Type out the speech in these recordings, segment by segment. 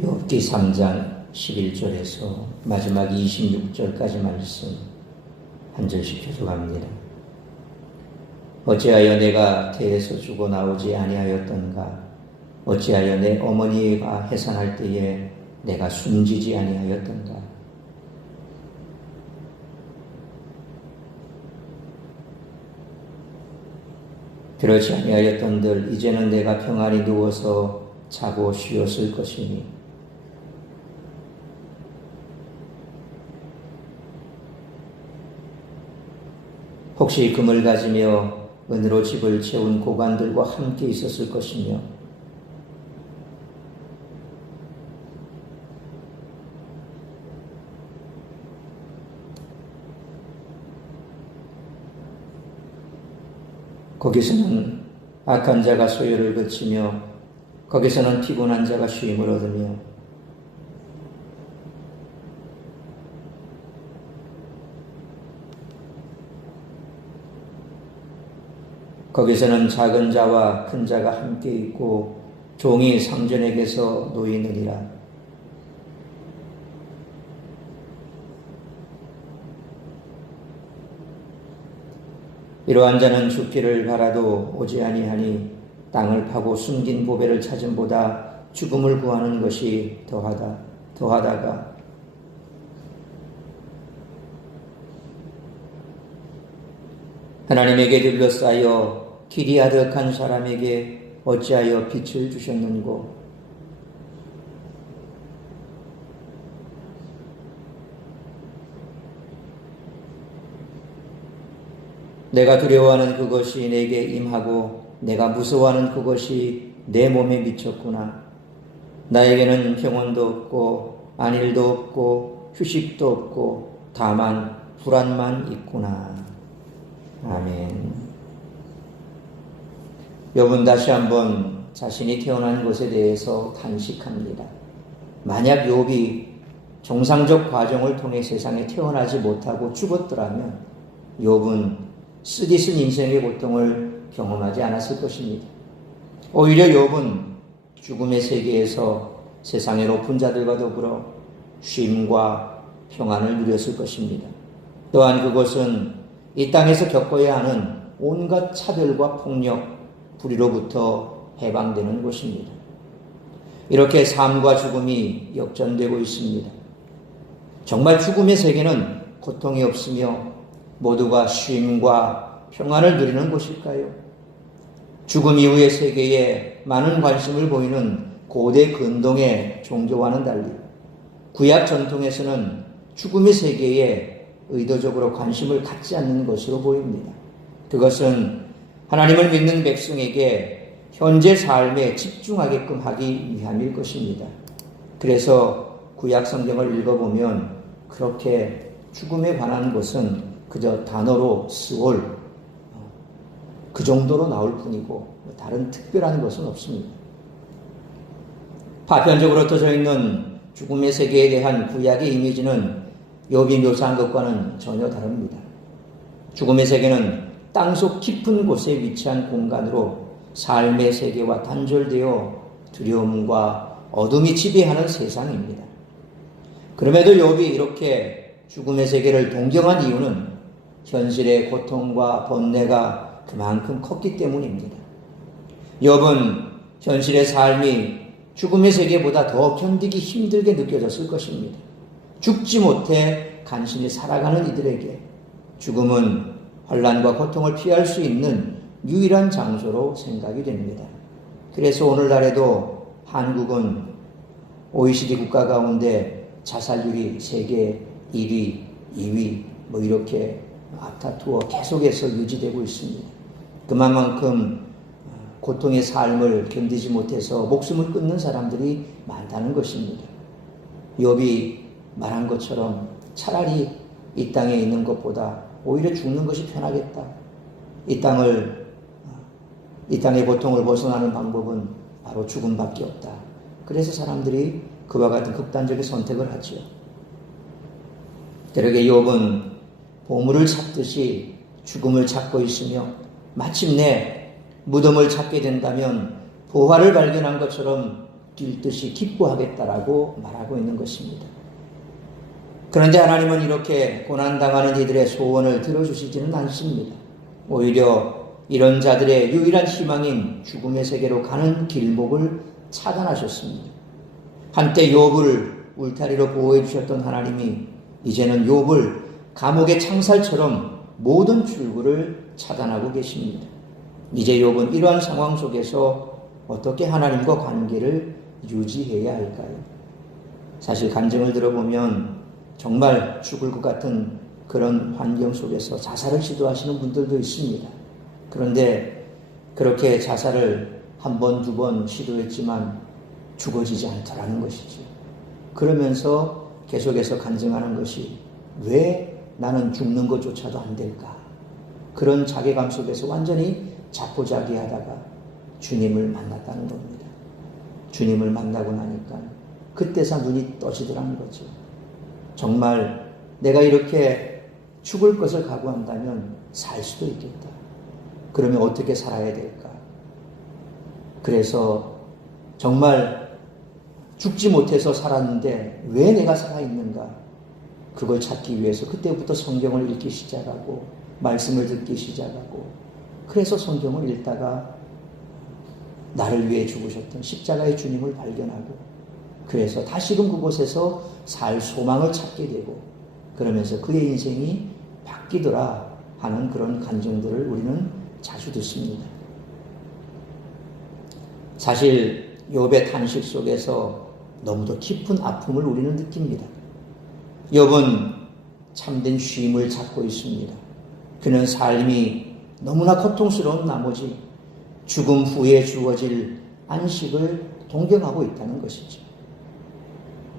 욥기 3장 11절에서 마지막 26절까지 말씀 한 절씩 교독합니다. 어찌하여 내가 태에서 죽어 나오지 아니하였던가? 어찌하여 내 어머니가 해산할 때에 내가 숨지지 아니하였던가? 그렇지 아니하였던들 이제는 내가 평안히 누워서 자고 쉬었을 것이니 혹시 금을 가지며 은으로 집을 채운 고관들과 함께 있었을 것이며 거기서는 악한 자가 소요를 그치며 거기서는 피곤한 자가 쉼을 얻으며 거기서는 작은 자와 큰 자가 함께 있고 종이 상전에게서 놓이느니라. 이러한 자는 죽기를 바라도 오지 아니하니 땅을 파고 숨긴 보배를 찾음보다 죽음을 구하는 것이 더하다가 하나님에게 둘러싸여 길이 아득한 사람에게 어찌하여 빛을 주셨는고? 내가 두려워하는 그것이 내게 임하고 내가 무서워하는 그것이 내 몸에 미쳤구나. 나에게는 평온도 없고 안일도 없고 휴식도 없고 다만 불안만 있구나. 아멘. 욥은 다시 한번 자신이 태어난 것에 대해서 탄식합니다. 만약 욥이 정상적 과정을 통해 세상에 태어나지 못하고 죽었더라면 욥은 쓰디쓴 인생의 고통을 경험하지 않았을 것입니다. 오히려 욥은 죽음의 세계에서 세상의 높은 자들과 더불어 쉼과 평안을 누렸을 것입니다. 또한 그것은 이 땅에서 겪어야 하는 온갖 차별과 폭력, 불의로부터 해방되는 곳입니다. 이렇게 삶과 죽음이 역전되고 있습니다. 정말 죽음의 세계는 고통이 없으며 모두가 쉼과 평안을 누리는 곳일까요? 죽음 이후의 세계에 많은 관심을 보이는 고대 근동의 종교와는 달리 구약 전통에서는 죽음의 세계에 의도적으로 관심을 갖지 않는 것으로 보입니다. 그것은 하나님을 믿는 백성에게 현재 삶에 집중하게끔 하기 위함일 것입니다. 그래서 구약 성경을 읽어보면 그렇게 죽음에 관한 것은 그저 단어로 스올 그 정도로 나올 뿐이고 다른 특별한 것은 없습니다. 파편적으로 흩어져 있는 죽음의 세계에 대한 구약의 이미지는 욥이 묘사한 것과는 전혀 다릅니다. 죽음의 세계는 땅속 깊은 곳에 위치한 공간으로 삶의 세계와 단절되어 두려움과 어둠이 지배하는 세상입니다. 그럼에도 욥이 이렇게 죽음의 세계를 동경한 이유는 현실의 고통과 번뇌가 그만큼 컸기 때문입니다. 욥은 현실의 삶이 죽음의 세계보다 더 견디기 힘들게 느껴졌을 것입니다. 죽지 못해 간신히 살아가는 이들에게 죽음은 환난과 고통을 피할 수 있는 유일한 장소로 생각이 됩니다. 그래서 오늘날에도 한국은 OECD 국가 가운데 자살률이 세계 1위, 2위 이렇게 앞다투어 계속해서 유지되고 있습니다. 그만큼 고통의 삶을 견디지 못해서 목숨을 끊는 사람들이 많다는 것입니다. 욥이 말한 것처럼 차라리 이 땅에 있는 것보다 오히려 죽는 것이 편하겠다. 이 땅의 고통을 벗어나는 방법은 바로 죽음밖에 없다. 그래서 사람들이 그와 같은 극단적인 선택을 하죠. 그러게 욥은 보물을 찾듯이 죽음을 찾고 있으며 마침내 무덤을 찾게 된다면 부활을 발견한 것처럼 듯이 기뻐하겠다라고 말하고 있는 것입니다. 그런데 하나님은 이렇게 고난당하는 이들의 소원을 들어주시지는 않습니다. 오히려 이런 자들의 유일한 희망인 죽음의 세계로 가는 길목을 차단하셨습니다. 한때 욥을 울타리로 보호해 주셨던 하나님이 이제는 욥을 감옥의 창살처럼 모든 출구를 차단하고 계십니다. 이제 욥은 이러한 상황 속에서 어떻게 하나님과 관계를 유지해야 할까요? 사실 간증을 들어보면 정말 죽을 것 같은 그런 환경 속에서 자살을 시도하시는 분들도 있습니다. 그런데 그렇게 자살을 한 번, 두 번 시도했지만 죽어지지 않더라는 것이죠. 그러면서 계속해서 간증하는 것이 왜 나는 죽는 것조차도 안 될까? 그런 자괴감 속에서 완전히 자포자기하다가 주님을 만났다는 겁니다. 주님을 만나고 나니까 그때서 눈이 떠지더라는 거죠. 정말 내가 이렇게 죽을 것을 각오한다면 살 수도 있겠다. 그러면 어떻게 살아야 될까? 그래서 정말 죽지 못해서 살았는데 왜 내가 살아있는가? 그걸 찾기 위해서 그때부터 성경을 읽기 시작하고 말씀을 듣기 시작하고 그래서 성경을 읽다가 나를 위해 죽으셨던 십자가의 주님을 발견하고 그래서 다시금 그곳에서 살 소망을 찾게 되고 그러면서 그의 인생이 바뀌더라 하는 그런 간증들을 우리는 자주 듣습니다. 사실 욥의 탄식 속에서 너무도 깊은 아픔을 우리는 느낍니다. 욥은 참된 쉼을 찾고 있습니다. 그는 삶이 너무나 고통스러운 나머지 죽음 후에 주어질 안식을 동경하고 있다는 것이죠.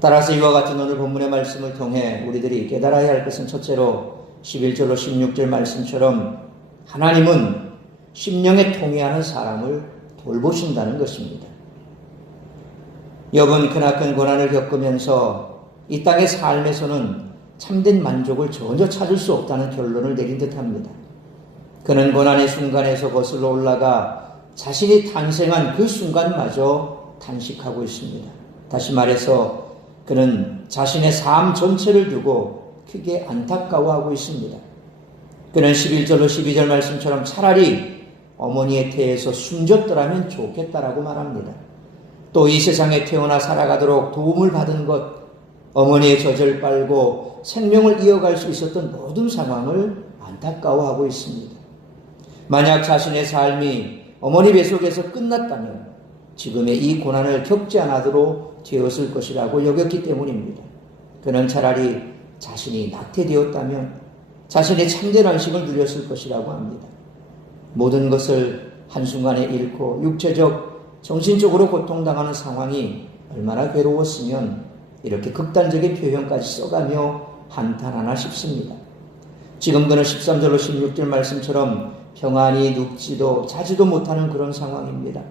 따라서 이와 같은 오늘 본문의 말씀을 통해 우리들이 깨달아야 할 것은 첫째로 11절로 16절 말씀처럼 하나님은 심령에 통해하는 사람을 돌보신다는 것입니다. 욥은 크나큰 고난을 겪으면서 이 땅의 삶에서는 참된 만족을 전혀 찾을 수 없다는 결론을 내린 듯합니다. 그는 고난의 순간에서 거슬러 올라가 자신이 탄생한 그 순간마저 탄식하고 있습니다. 다시 말해서 그는 자신의 삶 전체를 두고 크게 안타까워하고 있습니다. 그는 11절로 12절 말씀처럼 차라리 어머니의 태에서 숨졌더라면 좋겠다라고 말합니다. 또 이 세상에 태어나 살아가도록 도움을 받은 것, 어머니의 젖을 빨고 생명을 이어갈 수 있었던 모든 상황을 안타까워하고 있습니다. 만약 자신의 삶이 어머니 뱃속에서 끝났다면 지금의 이 고난을 겪지 않아도록 되었을 것이라고 여겼기 때문입니다. 그는 차라리 자신이 낙태되었다면 자신의 참된 안식을 누렸을 것이라고 합니다. 모든 것을 한순간에 잃고 육체적, 정신적으로 고통당하는 상황이 얼마나 괴로웠으면 이렇게 극단적인 표현까지 써가며 한탄하나 싶습니다. 지금 그는 13절로 16절 말씀처럼 평안히 눕지도 자지도 못하는 그런 상황입니다.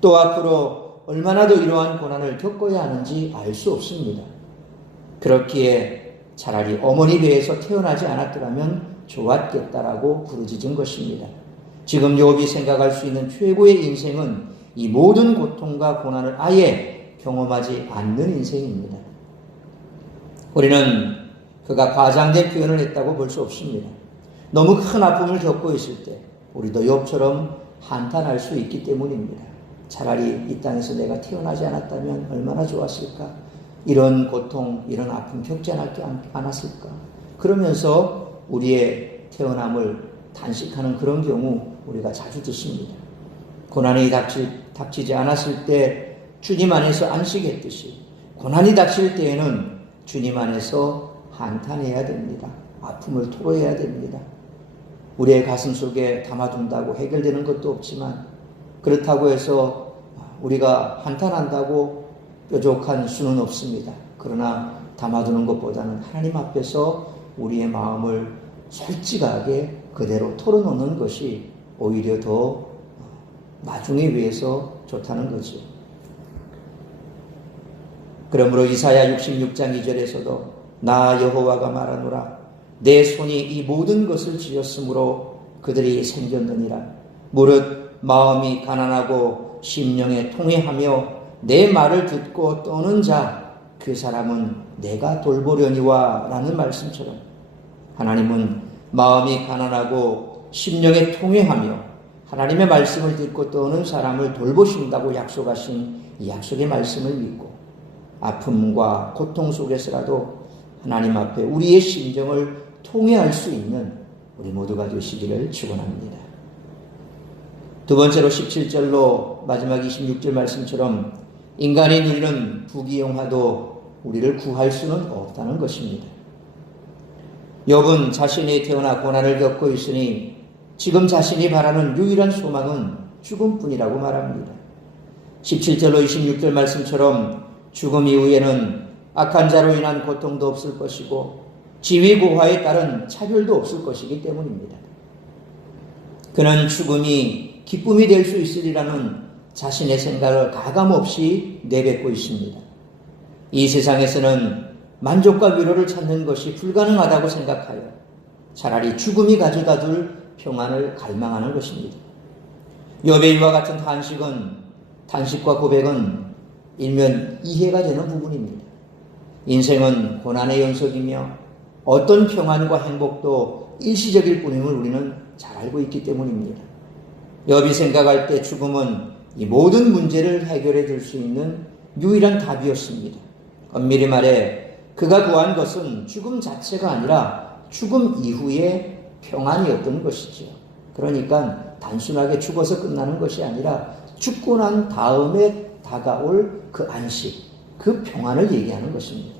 또 앞으로 얼마나 더 이러한 고난을 겪어야 하는지 알 수 없습니다. 그렇기에 차라리 어머니 배에서 태어나지 않았더라면 좋았겠다라고 부르짖은 것입니다. 지금 욥이 생각할 수 있는 최고의 인생은 이 모든 고통과 고난을 아예 경험하지 않는 인생입니다. 우리는 그가 과장된 표현을 했다고 볼 수 없습니다. 너무 큰 아픔을 겪고 있을 때 우리도 욥처럼 한탄할 수 있기 때문입니다. 차라리 이 땅에서 내가 태어나지 않았다면 얼마나 좋았을까? 이런 고통, 이런 아픔 겪지 않았을까? 그러면서 우리의 태어남을 단식하는 그런 경우 우리가 자주 듣습니다. 고난이 닥치지 않았을 때 주님 안에서 안식했듯이 고난이 닥칠 때에는 주님 안에서 한탄해야 됩니다. 아픔을 토로해야 됩니다. 우리의 가슴 속에 담아둔다고 해결되는 것도 없지만 그렇다고 해서 우리가 한탄한다고 뾰족한 수는 없습니다. 그러나 담아두는 것보다는 하나님 앞에서 우리의 마음을 솔직하게 그대로 털어놓는 것이 오히려 더 나중에 위해서 좋다는 거죠. 그러므로 이사야 66장 2절에서도 나 여호와가 말하노라 내 손이 이 모든 것을 지었으므로 그들이 생겼느니라. 무릇 마음이 가난하고 심령에 통회하며 내 말을 듣고 떠는 자 그 사람은 내가 돌보려니와 라는 말씀처럼 하나님은 마음이 가난하고 심령에 통회하며 하나님의 말씀을 듣고 떠는 사람을 돌보신다고 약속하신 이 약속의 말씀을 믿고 아픔과 고통 속에서라도 하나님 앞에 우리의 심정을 통회할 수 있는 우리 모두가 되시기를 축원합니다. 두 번째로 17절로 마지막 26절 말씀처럼 인간이 누리는 부귀영화도 우리를 구할 수는 없다는 것입니다. 욥은 자신이 태어나 고난을 겪고 있으니 지금 자신이 바라는 유일한 소망은 죽음뿐이라고 말합니다. 17절로 26절 말씀처럼 죽음 이후에는 악한 자로 인한 고통도 없을 것이고 지위고하에 따른 차별도 없을 것이기 때문입니다. 그는 죽음이 기쁨이 될 수 있으리라는 자신의 생각을 가감없이 내뱉고 있습니다. 이 세상에서는 만족과 위로를 찾는 것이 불가능하다고 생각하여 차라리 죽음이 가져다 둘 평안을 갈망하는 것입니다. 욥의 이와 같은 탄식과 고백은 일면 이해가 되는 부분입니다. 인생은 고난의 연속이며 어떤 평안과 행복도 일시적일 뿐임을 우리는 잘 알고 있기 때문입니다. 욥이 생각할 때 죽음은 이 모든 문제를 해결해 줄 수 있는 유일한 답이었습니다. 엄밀히 말해 그가 구한 것은 죽음 자체가 아니라 죽음 이후의 평안이었던 것이죠. 그러니까 단순하게 죽어서 끝나는 것이 아니라 죽고 난 다음에 다가올 그 안식, 그 평안을 얘기하는 것입니다.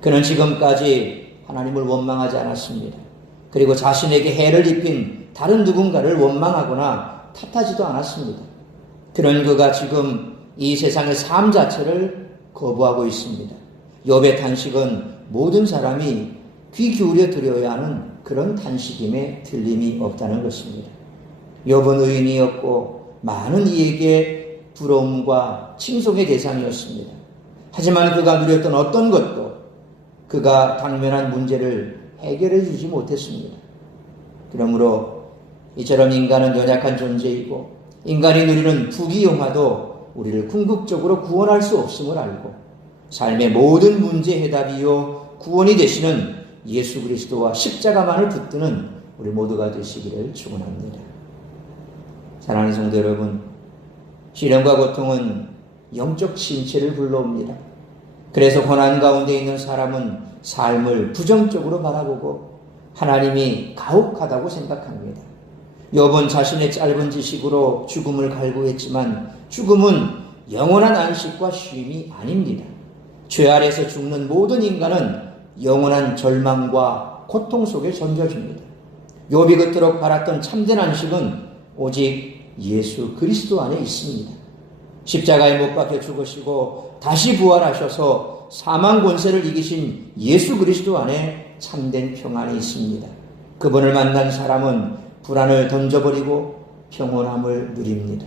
그는 지금까지 하나님을 원망하지 않았습니다. 그리고 자신에게 해를 입힌 다른 누군가를 원망하거나 탓하지도 않았습니다. 그런 그가 지금 이 세상의 삶 자체를 거부하고 있습니다. 욥의 탄식은 모든 사람이 귀 기울여 들어야 하는 그런 탄식임에 틀림이 없다는 것입니다. 욥은 의인이었고 많은 이에게 부러움과 칭송의 대상이었습니다. 하지만 그가 누렸던 어떤 것도 그가 당면한 문제를 해결해 주지 못했습니다. 그러므로 이처럼 인간은 연약한 존재이고 인간이 누리는 부귀영화도 우리를 궁극적으로 구원할 수 없음을 알고 삶의 모든 문제 해답이요 구원이 되시는 예수 그리스도와 십자가만을 붙드는 우리 모두가 되시기를 축원합니다. 사랑하는 성도 여러분, 시련과 고통은 영적 신체를 불러옵니다. 그래서 고난 가운데 있는 사람은 삶을 부정적으로 바라보고 하나님이 가혹하다고 생각합니다. 욥은 자신의 짧은 지식으로 죽음을 갈구했지만 죽음은 영원한 안식과 쉼이 아닙니다. 죄 아래서 죽는 모든 인간은 영원한 절망과 고통 속에 던져집니다. 욥이 그토록 바랐던 참된 안식은 오직 예수 그리스도 안에 있습니다. 십자가에 못 박혀 죽으시고 다시 부활하셔서 사망 권세를 이기신 예수 그리스도 안에 참된 평안이 있습니다. 그분을 만난 사람은 불안을 던져버리고 평온함을 누립니다.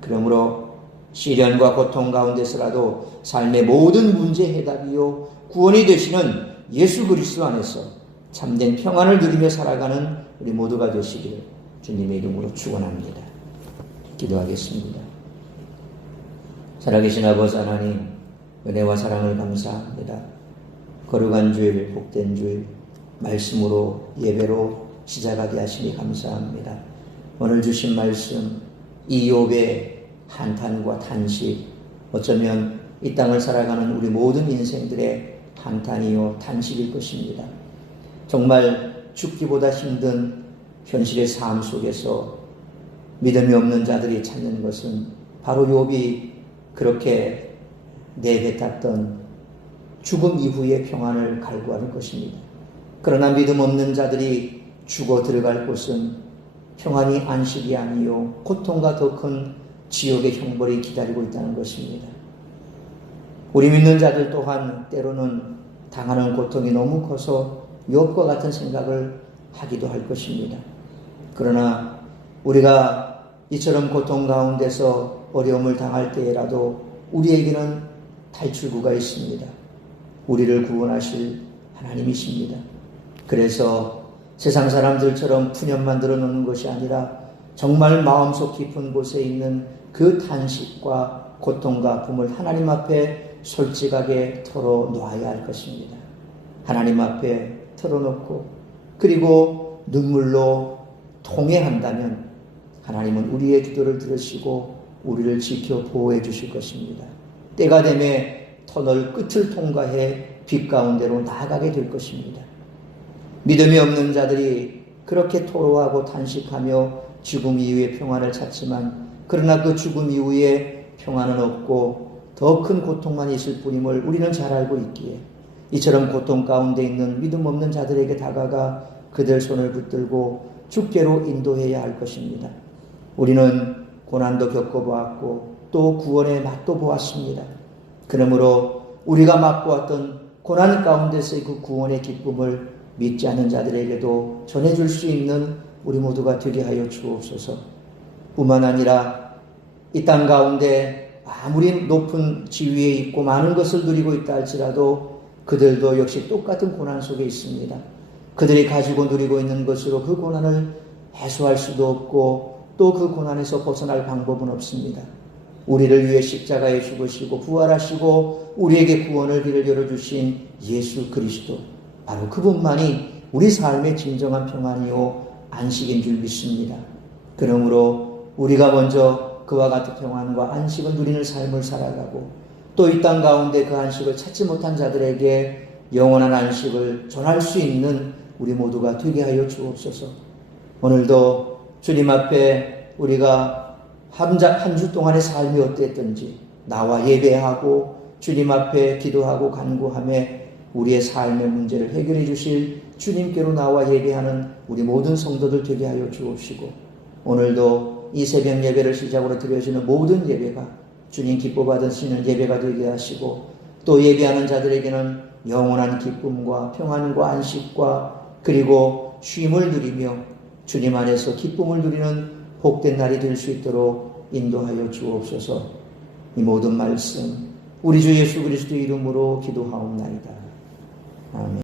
그러므로 시련과 고통 가운데서라도 삶의 모든 문제 해답이요 구원이 되시는 예수 그리스도 안에서 참된 평안을 누리며 살아가는 우리 모두가 되시기를 주님의 이름으로 축원합니다. 기도하겠습니다. 살아계신 아버지 하나님, 은혜와 사랑을 감사합니다. 거룩한 주일, 복된 주일, 말씀으로 예배로 시작하게 하시니 감사합니다. 오늘 주신 말씀, 이 욥의 한탄과 탄식, 어쩌면 이 땅을 살아가는 우리 모든 인생들의 한탄이요 탄식일 것입니다. 정말 죽기보다 힘든 현실의 삶 속에서 믿음이 없는 자들이 찾는 것은 바로 욥이 그렇게 내뱉었던 죽음 이후의 평안을 갈구하는 것입니다. 그러나 믿음 없는 자들이 죽어 들어갈 곳은 평안이 안식이 아니요 고통과 더 큰 지옥의 형벌이 기다리고 있다는 것입니다. 우리 믿는 자들 또한 때로는 당하는 고통이 너무 커서 욥과 같은 생각을 하기도 할 것입니다. 그러나 우리가 이처럼 고통 가운데서 어려움을 당할 때라도 우리에게는 탈출구가 있습니다. 우리를 구원하실 하나님이십니다. 그래서 세상 사람들처럼 푸념 만들어 놓는 것이 아니라 정말 마음속 깊은 곳에 있는 그 탄식과 고통과 아픔을 하나님 앞에 솔직하게 털어놓아야 할 것입니다. 하나님 앞에 털어놓고 그리고 눈물로 통회한다면 하나님은 우리의 기도를 들으시고 우리를 지켜 보호해 주실 것입니다. 때가 되매 터널 끝을 통과해 빛 가운데로 나아가게 될 것입니다. 믿음이 없는 자들이 그렇게 토로하고 탄식하며 죽음 이후에 평안을 찾지만 그러나 그 죽음 이후에 평안은 없고 더 큰 고통만 있을 뿐임을 우리는 잘 알고 있기에 이처럼 고통 가운데 있는 믿음 없는 자들에게 다가가 그들 손을 붙들고 주께로 인도해야 할 것입니다. 우리는 고난도 겪어보았고 또 구원의 맛도 보았습니다. 그러므로 우리가 맛보았던 고난 가운데서의 그 구원의 기쁨을 믿지 않는 자들에게도 전해줄 수 있는 우리 모두가 되게 하여 주옵소서. 뿐만 아니라 이 땅 가운데 아무리 높은 지위에 있고 많은 것을 누리고 있다 할지라도 그들도 역시 똑같은 고난 속에 있습니다. 그들이 가지고 누리고 있는 것으로 그 고난을 해소할 수도 없고 또 그 고난에서 벗어날 방법은 없습니다. 우리를 위해 십자가에 죽으시고 부활하시고 우리에게 구원을 길을 열어주신 예수 그리스도, 바로 그분만이 우리 삶의 진정한 평안이요 안식인 줄 믿습니다. 그러므로 우리가 먼저 그와 같은 평안과 안식을 누리는 삶을 살아가고 또 이 땅 가운데 그 안식을 찾지 못한 자들에게 영원한 안식을 전할 수 있는 우리 모두가 되게 하여 주옵소서. 오늘도 주님 앞에 우리가 한 주 동안의 삶이 어땠든지 나와 예배하고 주님 앞에 기도하고 간구하며 우리의 삶의 문제를 해결해 주실 주님께로 나와 예배하는 우리 모든 성도들 되게 하여 주옵시고 오늘도 이 새벽 예배를 시작으로 드려지는 모든 예배가 주님 기뻐 받으시는 예배가 되게 하시고 또 예배하는 자들에게는 영원한 기쁨과 평안과 안식과 그리고 쉼을 누리며 주님 안에서 기쁨을 누리는 복된 날이 될 수 있도록 인도하여 주옵소서. 이 모든 말씀 우리 주 예수 그리스도의 이름으로 기도하옵나이다. 아멘.